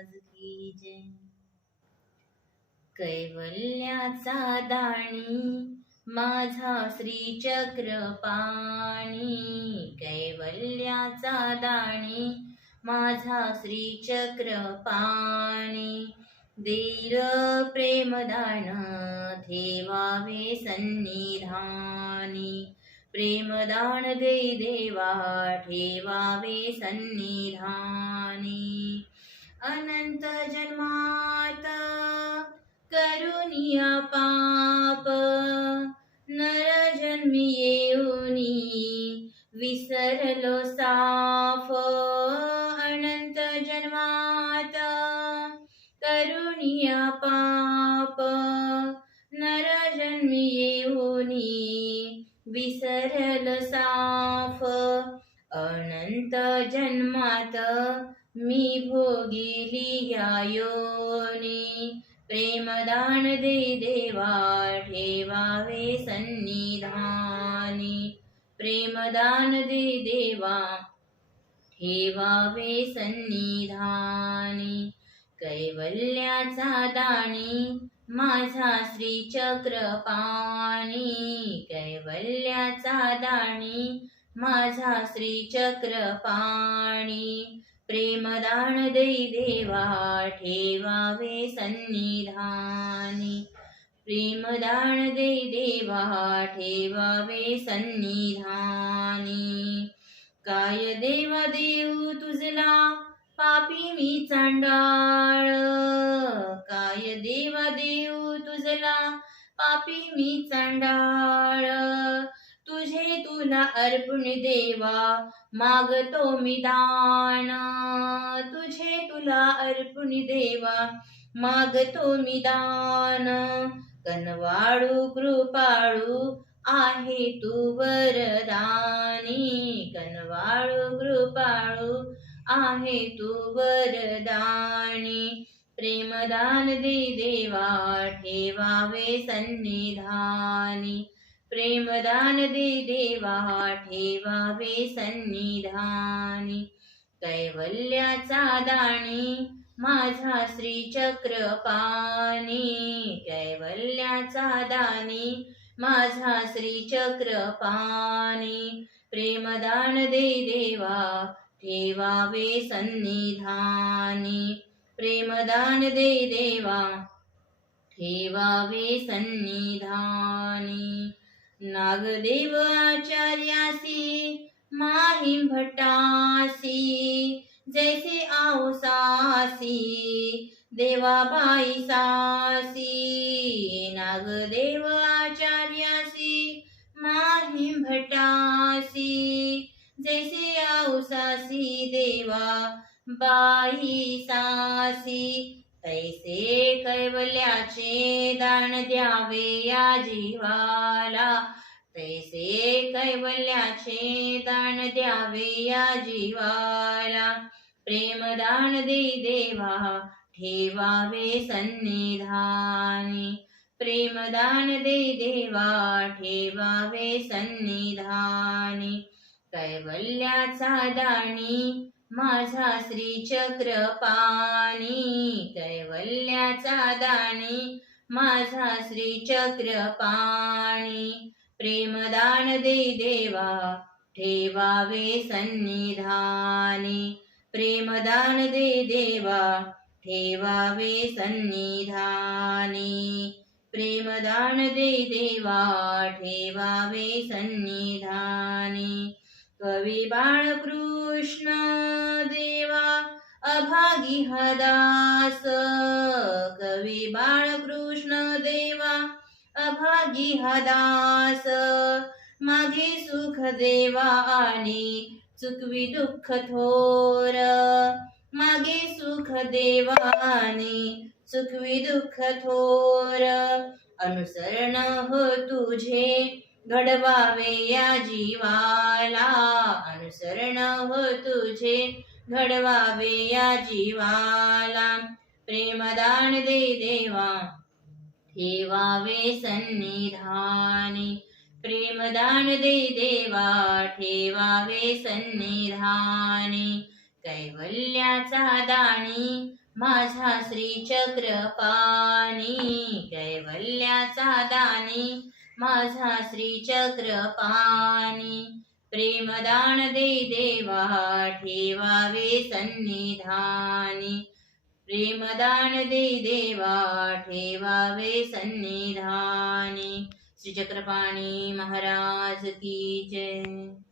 आज की जय. कैवल्याचा दाणी माझा श्री चक्र पाणी. कैवल्याचा दाणी माझा श्री चक्र पाणी धीर प्रेमदान ठेवावे सन्निधानी. प्रेमदान दे देवा ठेवावे सन्निधानी. अनंत जन्मात करुनिया पाप. नर जन्मी येऊनी विसरलो साफ. अनंत जन्मात करुनिया पाप. नर जन्मी येऊनी विसरल साफ. अनंत जन्मात मी भोगिली या योनी प्रेमदान दे देवा ठेवावे सन्निधानी. प्रेमदान दे देवा ठेवावे सन्निधानी. कैवल्याचा दाणी माझा श्रीचक्रपाणी. पाणी कैवल्याचा दाणी माझा श्रीचक्रपाणी. पाणी प्रेमदान दे देवा ठेवावे सन्निधानी. प्रेमदान दे देवा ठेवावे सन्निधानी. काय देवा देऊ तुझला पापी मी चांडाळ. काय देवा देऊ तुझला पापी मी चांडाळ. तुझे तुला देवा मागतो मी दान. तुझे तुला अर्पण देवा मागतो मी दान. कनवाळू कृपाळू आहे तू वरदानी. कनवाळू कृपाळू आहे तू वरदानी. प्रेमदान दे देवा ठेवावे सन्निधानी. प्रेमदान दे देवा ठेवावे सन्निधानी. कैवल्याचा दाणी माझा श्री चक्र कैवल्याचा दानी माझा श्री चक्र प्रेमदान दे देवा ठेवावे सन्निधानी. प्रेमदान दे देवा ठेवावे सन्निधानी. नागदेव आचार्यासी माहिम भटासी जैसे आवसासी देवाबाई सासी नागदेव आचार्यासी माहिम भटासी जैसे आवसासी देवा बाई सासी तैसे कैवल्याचे दान द्यावे या जीवाला. तैसे कैवल्याचे दान द्यावे या जीवाला. प्रेमदान दे देवा ठेवावे सन्निधानी. प्रेमदान दे देवा ठेवावे सन्निधानी. कैवल्याचा दाणी माझा श्री चक्र पाणी कैवल्याचा दाणी. माझा श्री चक्र पाणी प्रेमदान दे देवा ठेवावे सन्निधानी. प्रेमदान दे देवा ठेवावे सन्निधानी. प्रेमदान दे देवा ठेवावे सन्निधानी. कवी बाळकृष्ण देवा अभागी हदास। कवी बाळकृष्ण देवा अभागी हदास। मागे सुख देवा आणि चुकवी दुःख थोर। मागे सुख देवा आणि चुकवी दुःख थोर। अनुसरण हो तुझे घडवावे या जीवाला. अनुसरण हो तुझे. घडवावे या जीवाला. प्रेमदान दे देवा. ठेवावे सन्निधानी. प्रेमदान दे देवा. ठेवावे सन्निधानी. कैवल्याचा दाणी. माझा श्रीचक्रपाणी कैवल्याचा दाणी. माझा श्री चक्रपाणी प्रेमदान दे देवा ठेवावे सन्निधानी। प्रेमदान दे देवा ठेवावे सन्निधानी। श्री चक्रपाणी महाराज की जय।